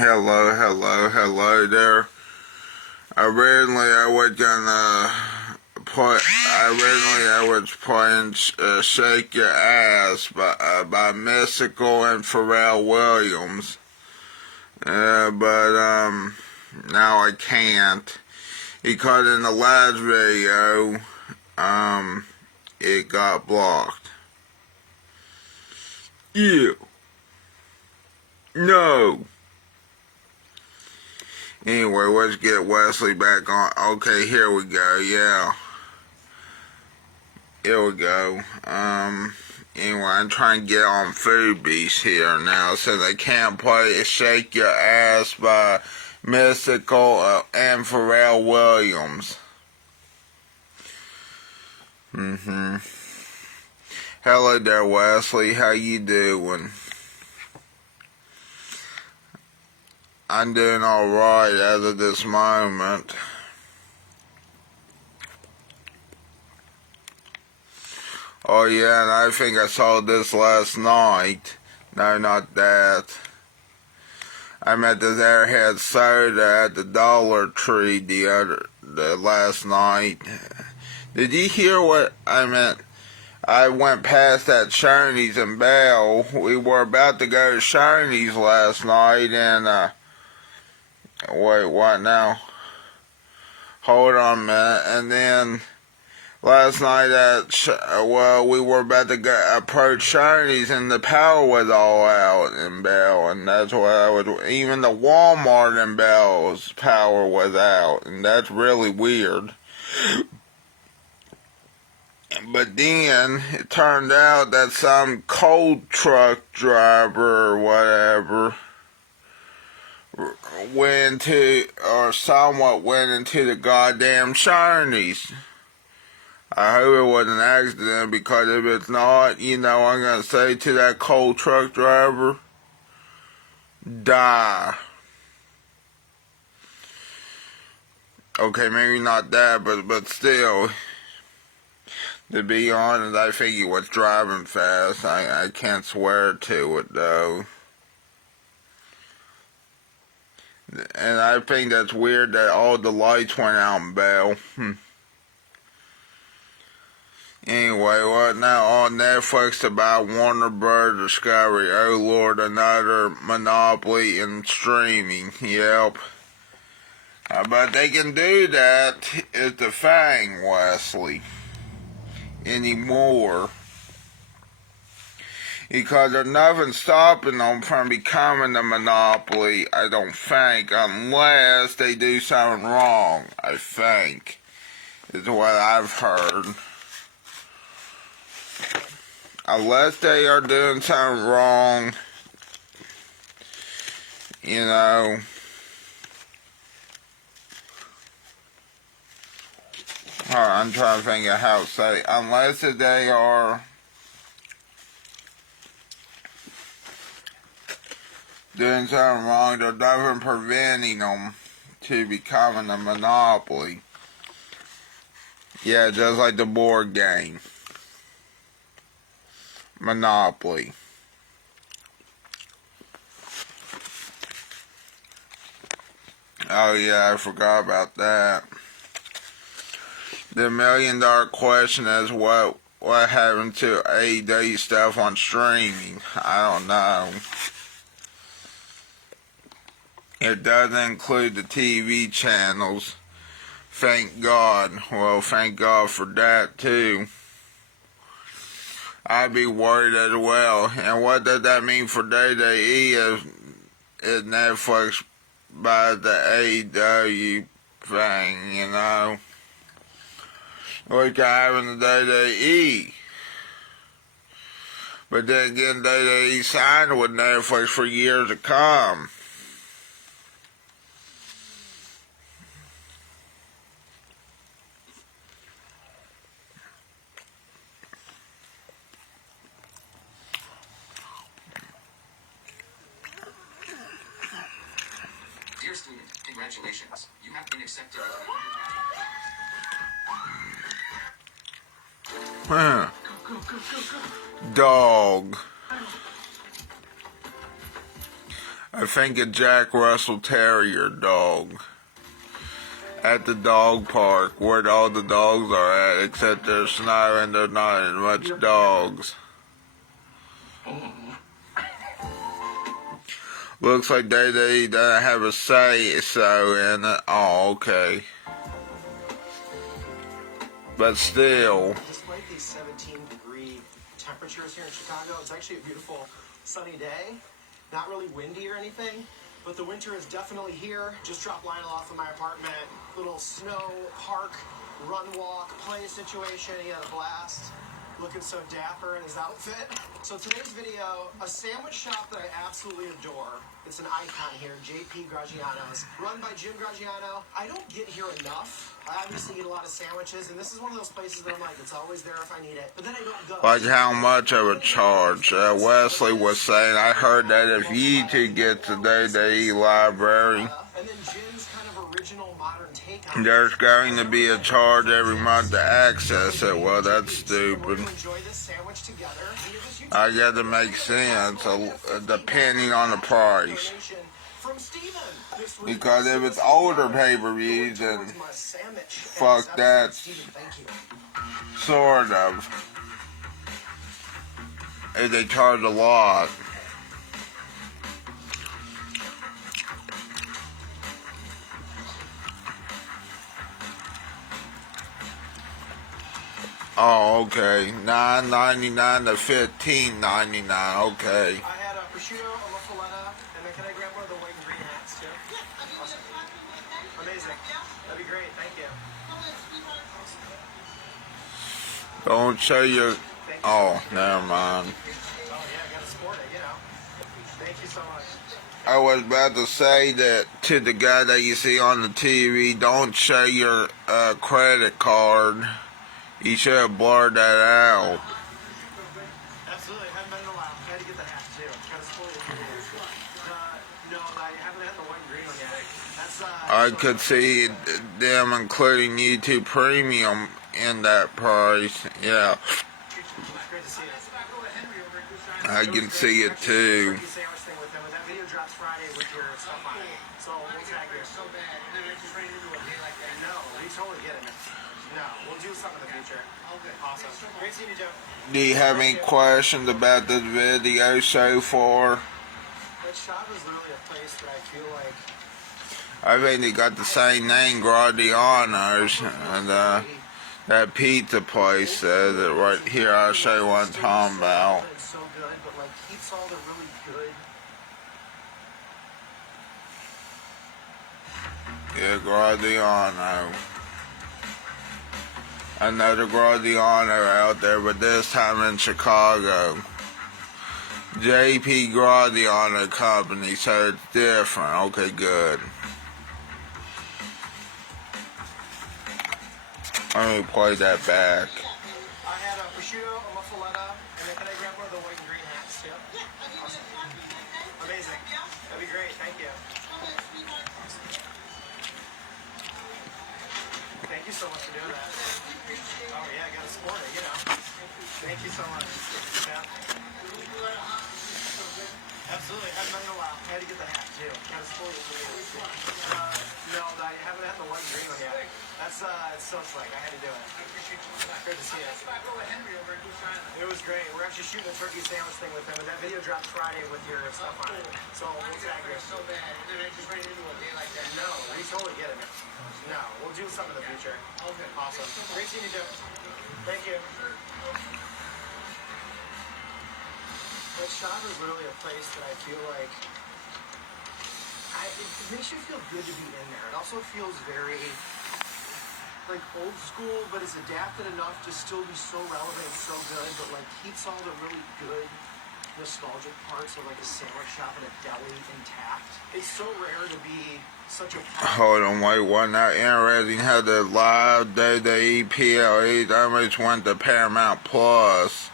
Hello there. Originally I was playing Shake Your Ass by Mystical and Pharrell Williams. But now I can't. Because in the last video, it got blocked. Yeah. No. Anyway, let's get Wesley back on. Okay, here we go, yeah. Here we go. Anyway, I'm trying to get on Food Beast here now, so they can't play Shake Your Ass by Mystical and Pharrell Williams. Hello there, Wesley. How you doing? I'm doing alright as of this moment. Oh yeah, and I think I saw this last night. No, not that. I met this Airhead soda at the Dollar Tree the last night. Did you hear what I meant? I went past that Shoney's in Bell. We were about to go to Shoney's last night and wait, what now? Hold on a minute. And then last night we were about to approach Shoney's and the power was all out in Bell, and that's what even the Walmart in Bell's power was out, and that's really weird. But then it turned out that some cold truck driver or whatever went into the goddamn Shoney's. I hope it was an accident, because if it's not, I'm gonna say to that cold truck driver, die. Okay, maybe not that, but still, to be honest, I think he was driving fast. I can't swear to it, though. And I think that's weird that all the lights went out in Bell. Anyway, what now on Netflix about Warner Bros. Discovery? Oh Lord, another monopoly in streaming. Yep. But they can do that is the thing, Wesley. Anymore. Because there's nothing stopping them from becoming a monopoly, I don't think, unless they do something wrong, I think, is what I've heard. Unless they are doing something wrong, I'm trying to think of how to say, unless they are doing something wrong, there's nothing preventing them to becoming a monopoly. Yeah, just like the board game. Monopoly. Oh yeah, I forgot about that. The $1 million question is what happened to AEW stuff on streaming. I don't know. It doesn't include the TV channels. Thank God. Well, thank God for that too. I'd be worried as well. And what does that mean for WWE if Netflix buys the AEW thing, What can happen to WWE? But then again, WWE signed with Netflix for years to come. Dear student, congratulations. You have been accepted. Huh. Dog. I think a Jack Russell Terrier dog. At the dog park where all the dogs are at, except there's snow and there's not much dogs. Looks like they doesn't have a say-so in it. Oh, okay. But still. Despite these 17-degree temperatures here in Chicago, it's actually a beautiful sunny day. Not really windy or anything, but the winter is definitely here. Just dropped Lionel off in my apartment. Little snow, park, run, walk, play situation. He had a blast. Looking so dapper in his outfit. So today's video, a sandwich shop that I absolutely adore. It's an icon here, JP Gragiano's, run by Jim Gragiano. I don't get here enough. I obviously eat a lot of sandwiches, and this is one of those places that I'm like, it's always there if I need it. But then I don't go. Like how much I would charge. Wesley was saying, I heard that if you two get to the library, And then Jim's kind of original modern take on there's going to be a charge every month to access it. Well, that's stupid. enjoy this sandwich together. I guess it makes sense, depending on the price. From Steven. Because if it's older pay-per-views, then fuck that, sort of. If they charge a lot. Oh, okay. $9.99 to $15.99. Okay. I had a prosciutto, a muffaletta, and then can I grab one of the white and green hats too? Awesome. Amazing. That'd be great. Thank you. Don't show your. Oh, never mind. Oh yeah, I gotta sport it, you know. Thank you so much. I was about to say that to the guy that you see on the TV, don't show your credit card. You should have blurred that out. Absolutely. Haven't been in a while. I had to get the hat too. Gotta sport it. No, I haven't had the white and green one yet. That's I could see them including YouTube Premium in that price. Yeah, great to see it. I can see it too. Turkey sandwich thing with him, but that video drops Friday with your stuff on it. So we'll tag you. So bad. And then I just ran into a day like that. No, we totally get it. No, we'll do something in the future. Okay. Awesome. Great seeing you, Joe. Do you have any questions about this video so far? That shop is literally a place that I feel like I think they got the same name, Gradiano's, and that pizza place says it right here. I'll show you what I'm talking about. it's so good, but like keeps all the really good. Yeah, Gradiano. Another Gradiano out there, but this time in Chicago. JP Gradiano Company, so it's different. Okay, good. Let me play that back. I had a prosciutto, a muffaletta, and then can I grab one of the white and green hats too? Awesome. Amazing. That'd be great. Thank you. Thank you so much for doing that. Oh yeah, I gotta support it, you know. Thank you so much. Yeah. Absolutely. Haven't been in a while. I had to get the hat too. Gotta support it. No, I haven't had the white and green one yet. That's it's so slick. I had to do it. Good to see it. It was great. We're actually shooting a turkey sandwich thing with him, but that video drops Friday with your stuff on it. So we'll tag you. So bad. And then I just ran into a day like that. No, we totally get it. No, we'll do something in the future. Okay. Awesome. Great seeing you, Joe. Thank you. That shop is literally a place that I feel like it makes you feel good to be in there. It also feels very like old school, but it's adapted enough to still be so relevant and so good, but like keeps all the really good nostalgic parts of like a sandwich shop and a deli intact. It's so rare to be such a Hold on, wait, wasn't that interesting how the live day PLE almost went to Paramount Plus?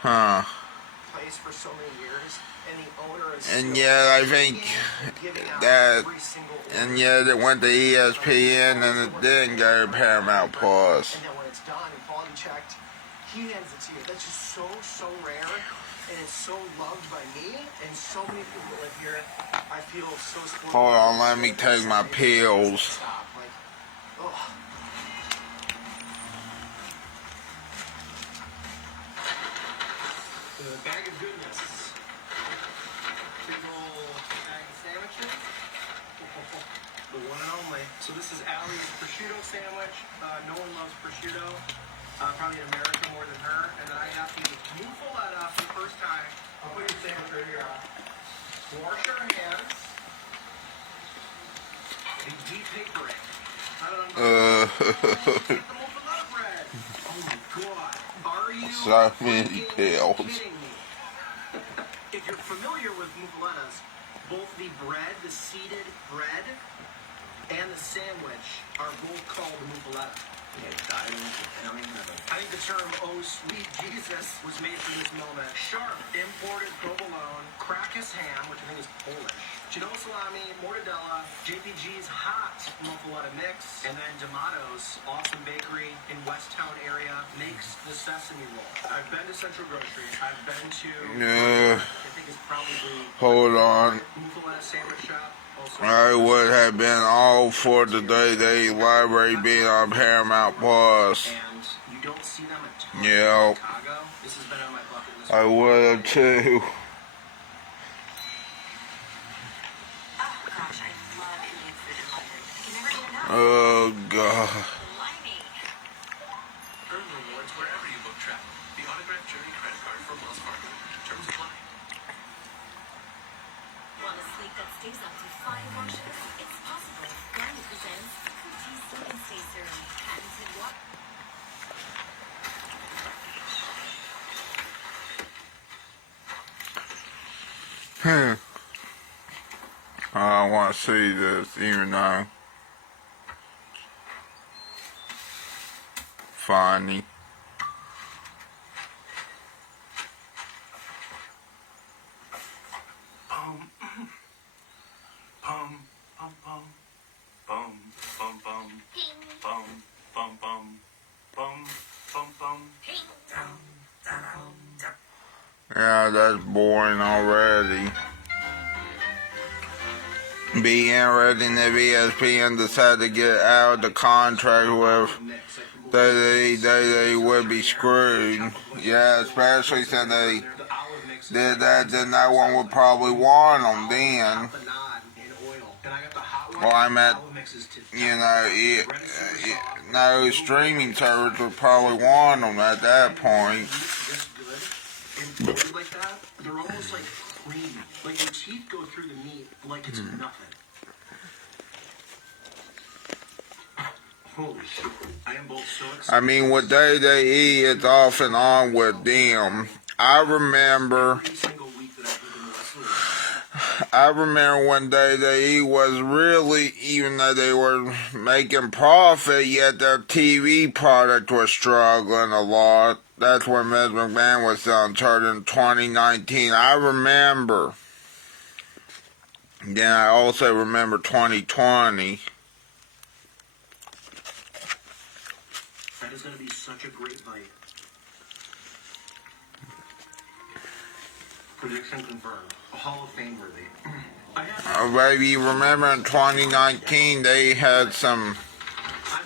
Huh. place for so many years, and the owner is And still yet I think giving out that, every single and order. yet it went to ESPN and it didn't go to Paramount Plus. And then when it's done and quality checked, he hands it to you. That's just so rare, and it's so loved by me and so many people that live here. feel so spoiled. Hold on, let me take my pills. Stop. Like, ugh. The bag of goodness. Big ol' bag of sandwiches. The one and only. So this is Allie's prosciutto sandwich. No one loves prosciutto. Probably in America more than her. And then I got the muffaletta for the first time. I'll put your sandwich right here. Wash our hands. And de-papering. I don't know. Get the muffaletta bread. Oh my god. Are you So many pills. kidding me? If you're familiar with muffalettas, both the bread, the seeded bread, and the sandwich are both called the muffaletta. I think the term "oh sweet Jesus" was made for this moment. Sharp imported provolone, Krakus ham, which I think is Polish, Genoa salami, mortadella, JPG's hot muffaletta mix, and then D'Amato's awesome bakery in Westtown area makes the sesame roll. I've been to Central Grocery. I've been to I think it's probably Hold on. muffaletta sandwich shop. I would have been all for the Day Library being on Paramount Plus. And you don't see them a ton Yeah. in Chicago. This has been on my bucket list. I would have too. Oh gosh, I love Indian food in London. I can never get enough. Oh God. Blimey. Earn rewards wherever you book travel. The autographed journey credit card from Wells Fargo. Terms apply. Want a sleep that stays up to 5 washes? It's possible. Garnier presents Cookies Sleep and Stay Serum. Patented what? I don't want to see this, even though funny. Yeah, that's boring already. Being interesting if ESPN decided to get out of the contract with they would be screwed. Yeah, especially since they did that, then that one would probably want them then. Well, I meant, no streaming service would probably want them at that point. Like that, they're almost like creamy. Like your teeth go through the meat like it's nothing. Holy shit. I am both so excited. I mean, what they eat, it's off and on with them. I remember Every single week that I've been asleep. I remember one day they eat was really, even though they were making profit, yet their TV product was struggling a lot. That's when Ms. McMahon was selling chart in 2019. I remember. Then I also remember 2020. That is going to be such a great bite. Prediction confirmed. A Hall of Fame worthy. Maybe you remember in 2019 they had some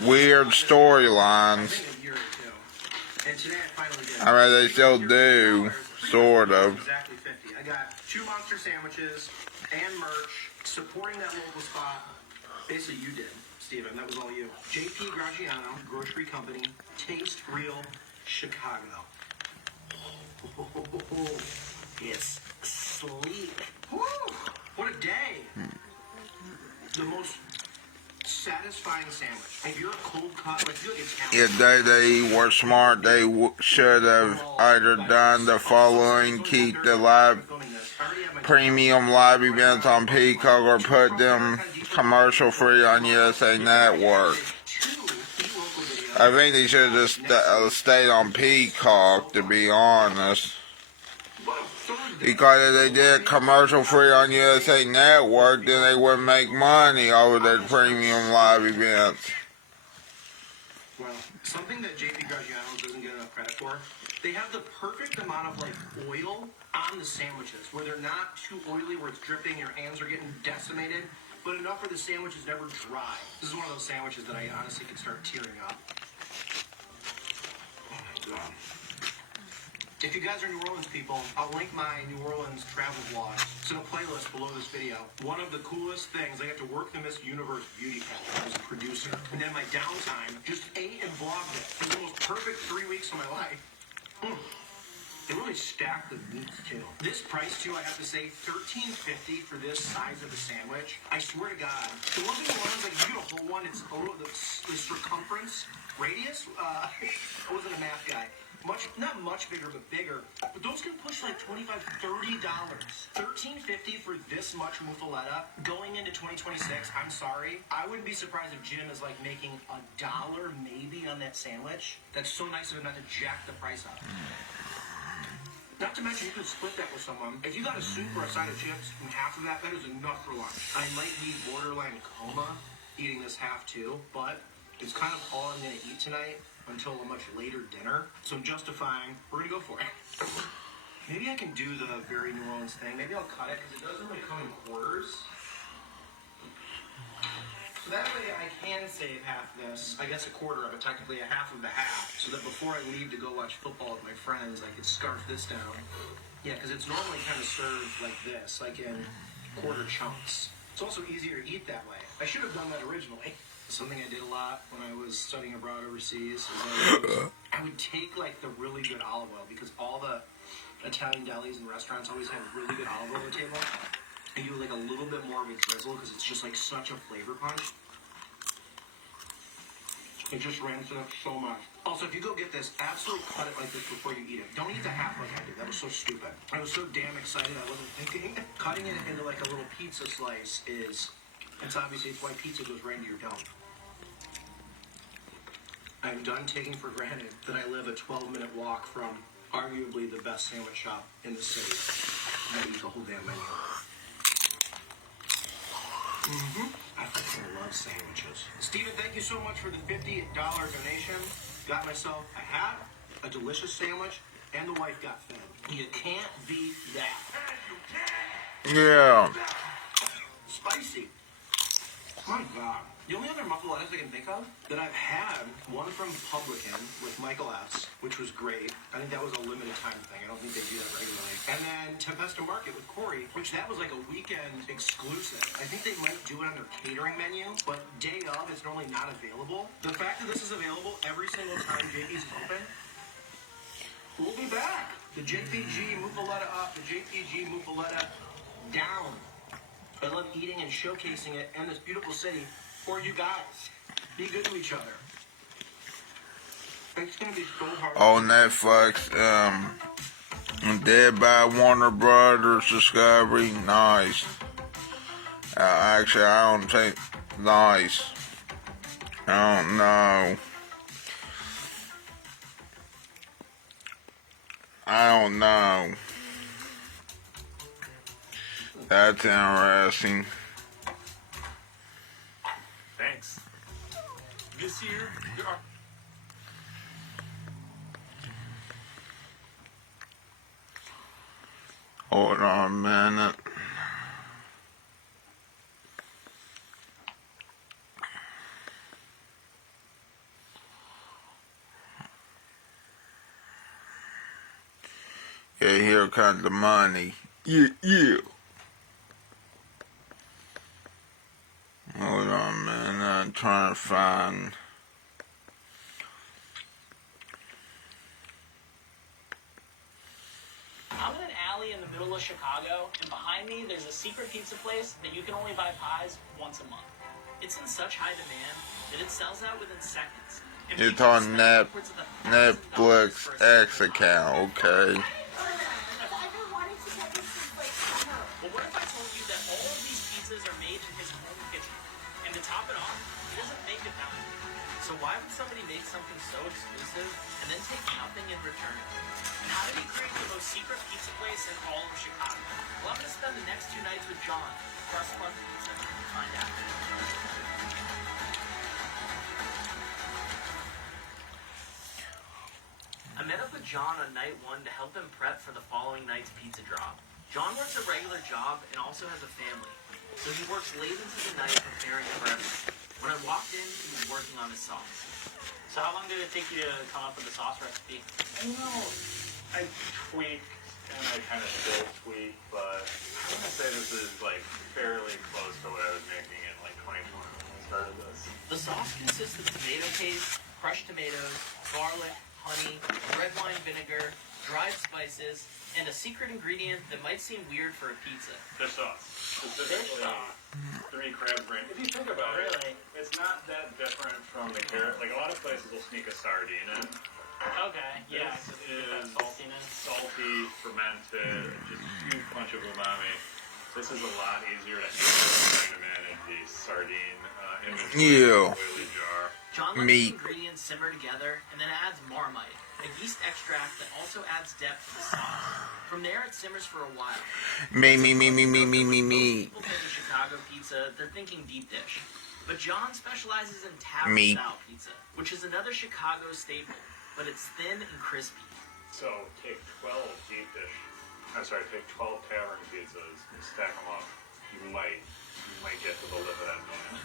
weird storylines. And today I finally did. I mean, they still do, sort of. Exactly 50. I got 2 monster sandwiches and merch supporting that local spot. Basically, you did, Steven. That was all you. JP Gragiano, Grocery Company, Taste Real, Chicago. It's sleek. Woo! What a day. The most satisfying sandwich. If you're a cold cut, like you're Italian. If they were smart, they should have either done the following: keep the live premium live events on Peacock, or put them commercial free on USA Network. I think they should have just stayed on Peacock, to be honest. Because if they did commercial free on USA Network, then they wouldn't make money over their premium live events. Well, something that JP Gragiano doesn't get enough credit for, they have the perfect amount of like oil on the sandwiches, where they're not too oily, where it's dripping, your hands are getting decimated, but enough where the sandwich is never dry. This is one of those sandwiches that I honestly could start tearing up. Oh my God. If you guys are New Orleans people, I'll link my New Orleans travel vlog. It's in a playlist below this video. One of the coolest things, I got to work the Miss Universe beauty pageant as a producer. And then my downtime, just ate and vlogged it. It was the most perfect 3 weeks of my life. They really stacked the meats too. This price too, I have to say, $13.50 for this size of a sandwich. I swear to God, the one thing I learned is like you get a whole one. It's a little, the circumference, radius. I wasn't a math guy. Not much bigger, but bigger. But those can push like $25, $30. $13.50 for this much muffaletta going into 2026. I'm sorry. I wouldn't be surprised if Jim is like making $1 maybe on that sandwich. That's so nice of him not to jack the price up. Not to mention, you could split that with someone. If you got a soup or a side of chips and half of that is enough for lunch. I might be borderline coma eating this half too, but it's kind of all I'm going to eat tonight until a much later dinner. So I'm justifying, we're going to go for it. Maybe I can do the very New Orleans thing. Maybe I'll cut it because it doesn't really come in quarters. So that way I can save half this, I guess a quarter of it, technically a half of the half, so that before I leave to go watch football with my friends, I could scarf this down. Yeah, because it's normally kind of served like this, like in quarter chunks. It's also easier to eat that way. I should have done that originally. Something I did a lot when I was studying abroad overseas is I would take like the really good olive oil, because all the Italian delis and restaurants always have really good olive oil on the table. And do like a little bit more of a drizzle because it's just like such a flavor punch. It just ramps it up so much. Also, if you go get this, absolutely cut it like this before you eat it. Don't eat the half like I did. That was so stupid. I was so damn excited I wasn't thinking. Cutting it into like a little pizza slice it's obviously it's why pizza goes right into your dome. I'm done taking for granted that I live a 12-minute walk from arguably the best sandwich shop in the city. I eat the whole damn menu. I fucking love sandwiches. Steven, thank you so much for the $50 donation. Got myself a hat, a delicious sandwich, and the wife got fed. You can't beat that. Yeah. Spicy. My God. The only other muffalettas I can think of that I've had, one from Publican with Michael S., which was great. I think that was a limited time thing. I don't think they do that regularly. And then Tempesta Market with Corey, which that was like a weekend exclusive. I think they might do it on their catering menu, but day of, it's normally not available. The fact that this is available every single time JP's is open, we'll be back. The JPG muffaletta up, the JPG muffaletta down. I love eating and showcasing it in this beautiful city for you guys. Be good to each other. It's gonna be so hard. On Netflix, Dead by Warner Brothers Discovery, nice. Actually, I don't think nice. I don't know. I don't know. That's interesting. Thanks. This year, there are... Hold on a minute. Yeah, here comes the money. Yeah. Hold on a minute, I'm trying to find... I'm in an alley in the middle of Chicago, and behind me there's a secret pizza place that you can only buy pies once a month. It's in such high demand that it sells out within seconds. And It's people on spend upwards of $1,000 Netflix for a X single pie. account, okay. Well, what if I told you that all of these pizzas are made in his home kitchen? And to top it off, he doesn't make it that way. So why would somebody make something so exclusive and then take nothing in return? And how did he create the most secret pizza place in all of Chicago? Well, I'm going to spend the next 2 nights with John, Crust Fun Pizza, to find out. I met up with with John on night 1 to help him prep for the following night's pizza drop. John works a regular job and also has a family, so he works late into the night preparing for everything. When I walked in, he was working on his sauce. So how long did it take you to come up with the sauce recipe? You know, I tweaked and I kind of still tweak, but I'm gonna say this is like fairly close to what I was making in like 2020 when we started this. The sauce consists of tomato paste, crushed tomatoes, garlic, honey, red wine vinegar, dried spices, and a secret ingredient that might seem weird for a pizza. Fish sauce. Specifically, 3 crab brain. If you think about it, it's not that different from the carrot. Like a lot of places will sneak a sardine in. Okay, yeah. This is saltiness. salty, fermented, just a huge bunch of umami. This is a lot easier to handle than trying to manage the sardine inventory in a oily jar. John lets the ingredients simmer together and then adds Marmite, a yeast extract that also adds depth to the sauce. From there, it simmers for a while. Me. People think of Chicago pizza, they're thinking deep dish. But John specializes in tavern-style pizza, which is another Chicago staple, but it's thin and crispy. So take 12 take 12 tavern pizzas and stack them up. You might get to the lip of that bone.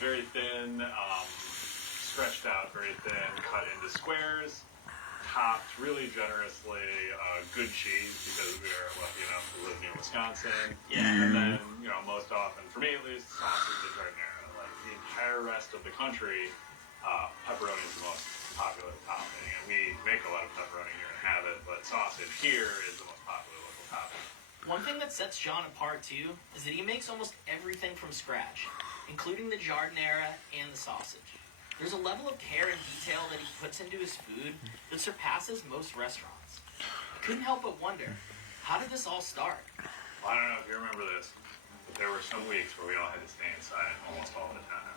Very thin, stretched out, very thin, cut into squares, topped really generously, good cheese because we are lucky enough to live near Wisconsin. Yeah. And then, most often, for me at least, sausage and giardiniera. Like the entire rest of the country, pepperoni is the most popular topping. And we make a lot of pepperoni here and have it, but sausage here is the most popular local topping. One thing that sets John apart, too, is that he makes almost everything from scratch, including the giardiniera and the sausage. There's a level of care and detail that he puts into his food that surpasses most restaurants. I couldn't help but wonder, how did this all start? Well, I don't know if you remember this, but there were some weeks where we all had to stay inside almost all the time.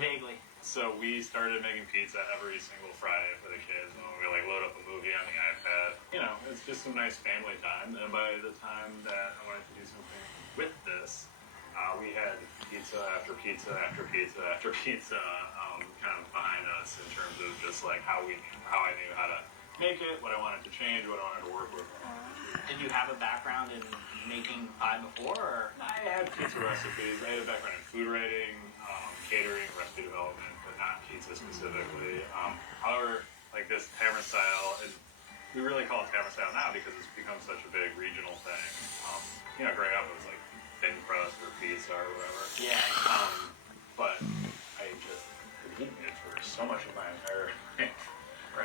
Vaguely. So we started making pizza every single Friday for the kids, and we load up a movie on the iPad. It's just some nice family time. And by the time that I wanted to do something with this, we had pizza after pizza after pizza after pizza, kind of behind us in terms of just like how I knew how to make it, what I wanted to change, what I wanted to work with. Did you have a background in making pie before, or? I had pizza recipes. I had a background in food writing, catering, recipe development, but not pizza specifically. However, like this tavern style, and we really call it tavern style now because it's become such a big regional thing. Growing up it was like thin crust or pizza or whatever. Yeah. But I just had eaten it for so much of my entire life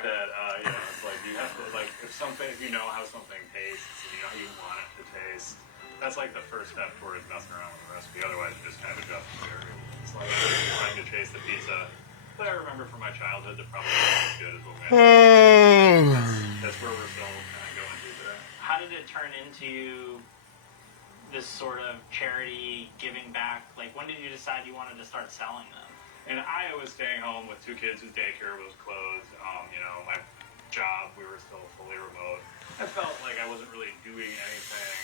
that it's like you have to if you know how something tastes and you know how you want it to taste. That's like the first step towards messing around with the recipe. Otherwise, you just kind of adjust the variables. It's like trying to chase the pizza that I remember from my childhood that probably wasn't as good as what we had. That's where we're still kind of going to today. How did it turn into this sort of charity giving back? Like, when did you decide you wanted to start selling them? And I was staying home with 2 kids whose daycare was closed. My job, we were still fully remote. I felt like I wasn't really doing anything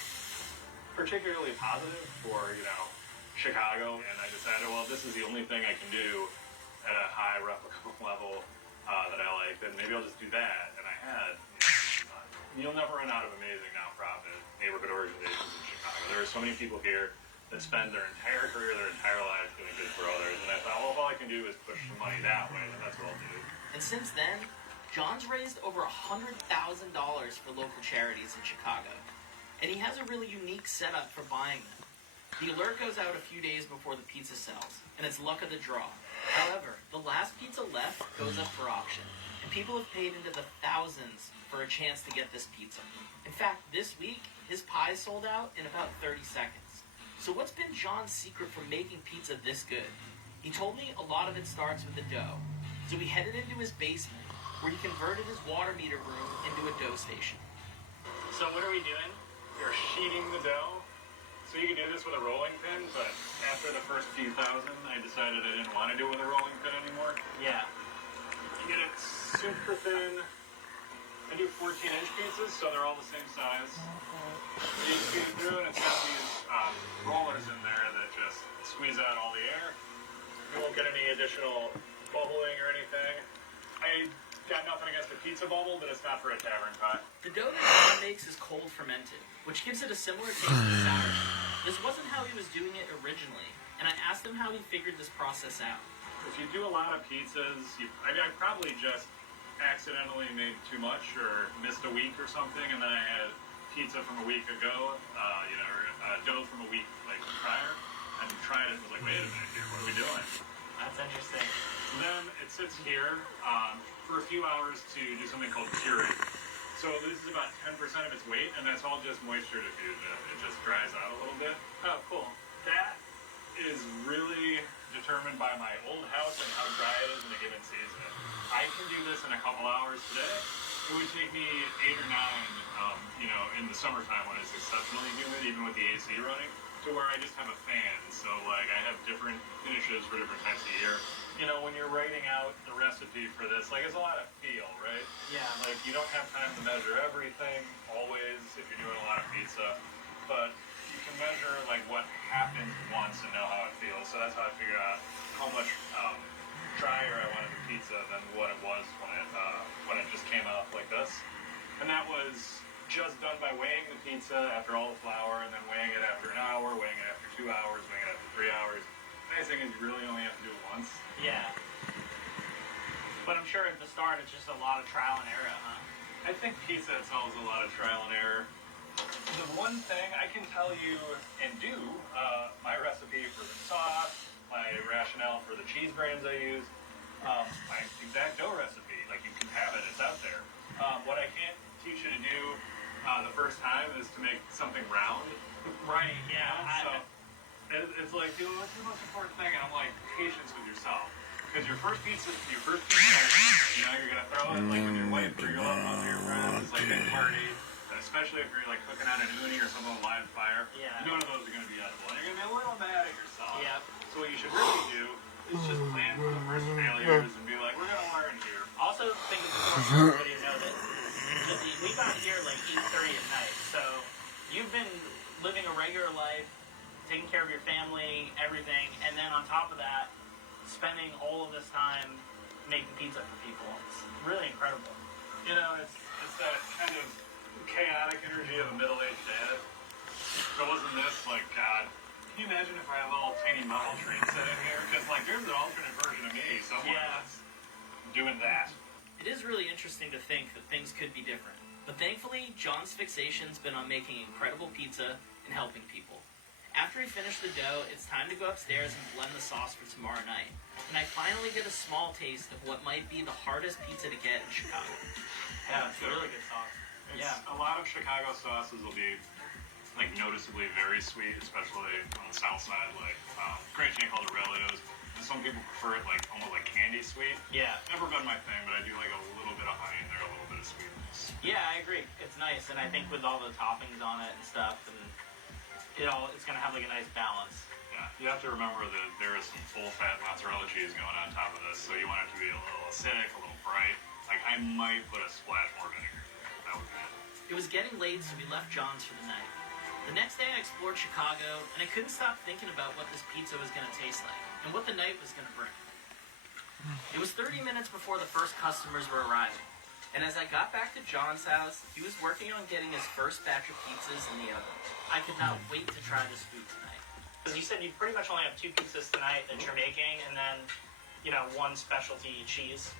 particularly positive for, Chicago. And I decided, well, this is the only thing I can do at a high replicable level that I like, then maybe I'll just do that. And I had, you'll never run out of amazing nonprofit neighborhood organizations in Chicago. There are so many people here that spend their entire career, their entire lives doing good for others. And I thought, well, if all I can do is push some money that way, then that's what I'll do. And since then, John's raised over $100,000 for local charities in Chicago. And he has a really unique setup for buying them. The alert goes out a few days before the pizza sells, and it's luck of the draw. However, the last pizza left goes up for auction, and people have paid into the thousands for a chance to get this pizza. In fact, this week, his pie sold out in about 30 seconds. So what's been John's secret for making pizza this good? He told me a lot of it starts with the dough. So we headed into his basement, where he converted his water meter room into a dough station. So what are we doing? You're sheeting the dough. So you can do this with a rolling pin, but after the first few thousand, I decided I didn't want to do it with a rolling pin anymore. Yeah. You get it super thin. I do 14-inch pizzas, so they're all the same size. You feed it through, and it's got these rollers in there that just squeeze out all the air. You won't get any additional bubbling or anything. I got nothing against a pizza bubble, but it's not for a tavern pie. The dough that John makes is cold fermented, which gives it a similar taste to sourdough. This wasn't how he was doing it originally, and I asked him how he figured this process out. If you do a lot of pizzas, I probably just accidentally made too much or missed a week or something, and then I had pizza from a week ago, dough from a week prior, and tried it and was like, wait a minute here, what are we doing? That's interesting. Then it sits here for a few hours to do something called curing. So this is about 10% of its weight, and that's all just moisture diffusion. It just dries out a little bit. Oh, cool. That is really determined by my old house and how dry it is in a given season. I can do this in a couple hours today. It would take me 8 or 9, in the summertime when it's exceptionally humid, even with the AC running, to where I just have a fan. So, I have different finishes for different times of year. When you're writing out the recipe for this, it's a lot of feel, right? Yeah. You don't have time to measure everything, always, if you're doing a lot of pizza. But you can measure, what happened once and know how it feels. So that's how I figured out how much drier I wanted the pizza than what it was when it just came out like this. And that was just done by weighing the pizza after all the flour, and then weighing it after an hour, weighing it after 2 hours, weighing it after 3 hours. The nice thing is you really only have to do it once. Yeah. But I'm sure at the start it's just a lot of trial and error, huh? I think pizza itself is a lot of trial and error. The one thing I can tell you and do, my recipe for the sauce, my rationale for the cheese brands I use, my exact dough recipe, you can have it, it's out there. What I can't teach you to do the first time is to make something round. Right, yeah. So it's what's the most important thing? And I'm like, patience with yourself. Because your first pizza, you're gonna throw it with your wife or your loved ones or your friends, big party. And especially if you're cooking on an uni or something on a live fire, none of those are gonna be edible. And you're gonna be a little mad at yourself. Yep. So what you should really do is just plan for the first failures and be like, we're gonna learn here. Also, think it's important for everybody to know that we got here 8:30 at night, so you've been living a regular life, taking care of your family, everything, and then on top of that, spending all of this time making pizza for people. It's really incredible. It's that kind of chaotic energy of a middle-aged dad. If it wasn't this, God, can you imagine if I have a little tiny model train set in here? Because, there's an alternate version of me somewhere that's doing that. It is really interesting to think that things could be different. But thankfully, John's fixation's been on making incredible pizza and helping people. After he finished the dough, it's time to go upstairs and blend the sauce for tomorrow night. And I finally get a small taste of what might be the hardest pizza to get in Chicago. Yeah, it's a really good sauce. A lot of Chicago sauces will be noticeably very sweet, especially on the south side. Great chain called Aurelio's. Some people prefer it almost like candy sweet. Yeah. Never been my thing, but I do like a little bit of honey in there, a little bit of sweetness. Yeah, I agree. It's nice, and I think with all the toppings on it and stuff, and it's gonna have a nice balance. Yeah, you have to remember that there is some full-fat mozzarella cheese going on top of this, so you want it to be a little acidic, a little bright. I might put a splash more vinegar. That would be it. It was getting late, so we left John's for the night. The next day I explored Chicago, and I couldn't stop thinking about what this pizza was going to taste like, and what the night was going to bring. It was 30 minutes before the first customers were arriving, and as I got back to John's house, he was working on getting his first batch of pizzas in the oven. I could not wait to try this food tonight. Because you said you pretty much only have 2 pizzas tonight that you're making, and then, 1 specialty cheese.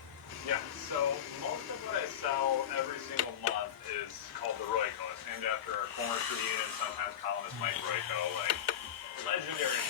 Yeah, so most of what I sell every single month is called the Royco. It's named after our former Tribune and sometimes columnist Mike Royco, legendary